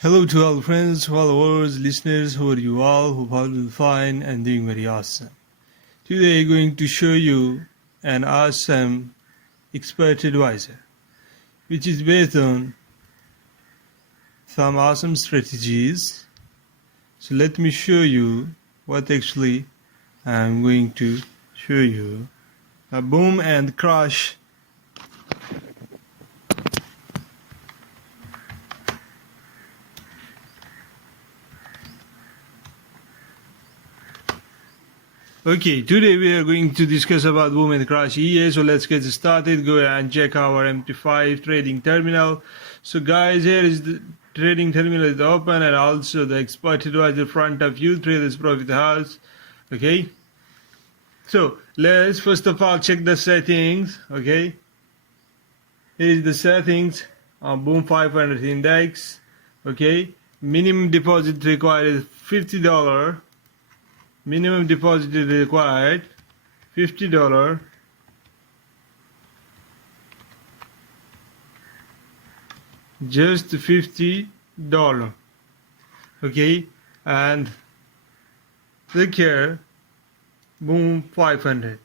Hello to all friends, followers, listeners, how are you all? Hope all will fine and doing very awesome. Today I'm going to show you an awesome expert advisor which is based on some awesome strategies. So let me show you what actually I'm going to show you. A boom and crash. Okay, today we are going to discuss about boom and crash EA. So let's get started. Go and check our MT5 trading terminal. So guys, here is the trading terminal is open and also the expert advisor front of you, traders profit house. Okay. So let's first of all check the settings. Okay. Here is the settings on boom 500 index. Okay. Minimum deposit required is $50. Minimum deposit is required $50. Just $50. Okay, and look here, boom 500.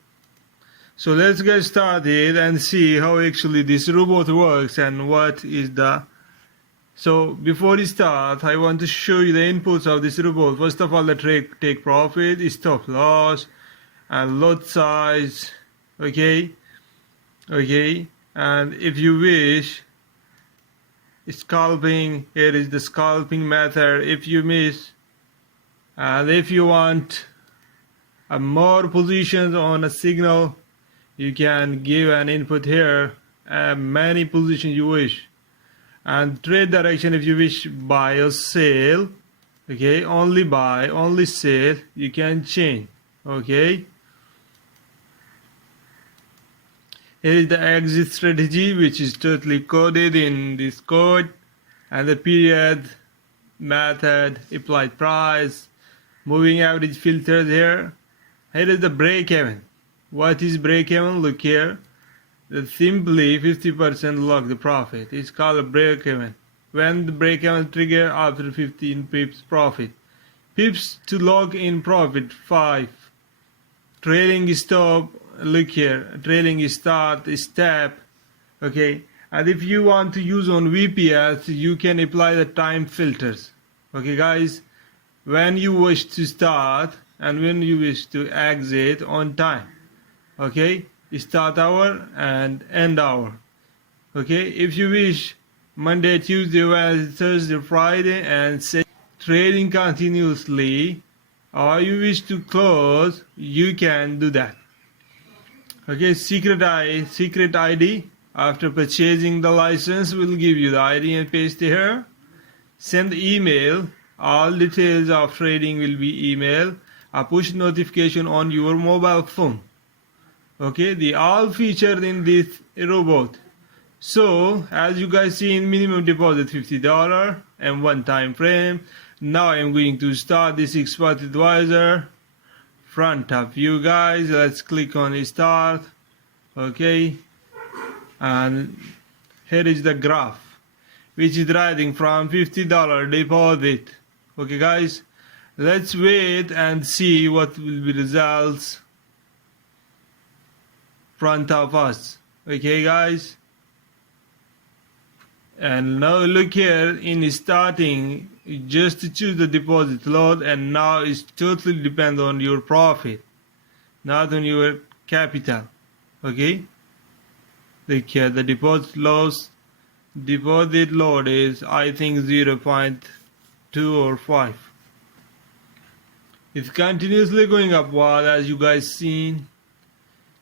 So let's get started and see how actually this robot works and what is the. So before we start, I want to show you the inputs of this robot. First of all, the take profit, stop loss, and lot size. Okay, and if you wish, scalping. Here is the scalping method. If you miss, and if you want more positions on a signal, you can give an input here. Many positions you wish. And trade direction, if you wish buy or sell, okay, only buy, only sell, you can change. Okay, here is the exit strategy, which is totally coded in this code, and the period, method, applied price, moving average filters here. Here is the break even. What is break even? Look here. Simply 50% lock the profit. It's called a break even. When the break even trigger after 15 pips profit. Pips to lock in profit 5. Trailing stop. Look here. Trailing start step. Okay. And if you want to use on VPS, you can apply the time filters. Okay, guys. When you wish to start and when you wish to exit on time. Okay. Start hour and end hour. Okay, if you wish Monday, Tuesday, Wednesday, Thursday, Friday, and say trading continuously, or you wish to close, you can do that. Okay, secret ID. After purchasing the license, we'll give you the ID and paste here. Send email. All details of trading will be email. A push notification on your mobile phone. Okay, the all featured in this robot. So as you guys see, in minimum deposit $50 and one time frame. Now I'm going to start this expert advisor front of you guys. Let's click on start. Okay, and here is the graph which is rising from $50 deposit. Okay guys, let's wait and see what will be results front of us. Okay guys, and now look here, in starting just to choose the deposit load, and now it's totally depend on your profit, not on your capital. Okay, look here, the deposit load is I think 0.2 or 5. It's continuously going upward, as you guys seen.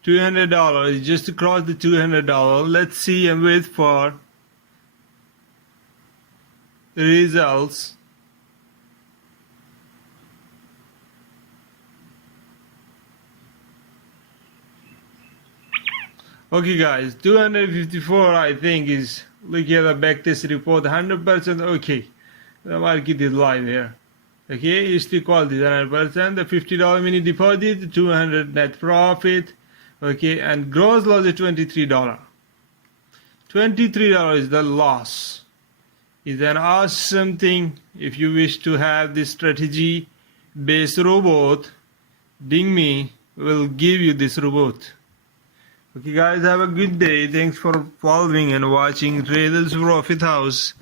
$200 just to cross the $200. Let's see and wait for the results. Okay guys, 254 I think is, look at the backtest report, 100%. Okay, the market is live here. Okay, it's the quality 100%. The $50 mini deposit, 200 net profit. Okay, and gross loss is $23. $23 is the loss. is an awesome thing. If you wish to have this strategy based robot, ding me, will give you this robot. Okay guys, have a good day. Thanks for following and watching Trader's Profit House.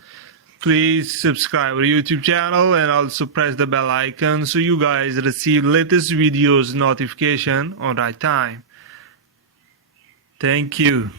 Please subscribe our YouTube channel and also press the bell icon so you guys receive latest videos notification on right time. Thank you.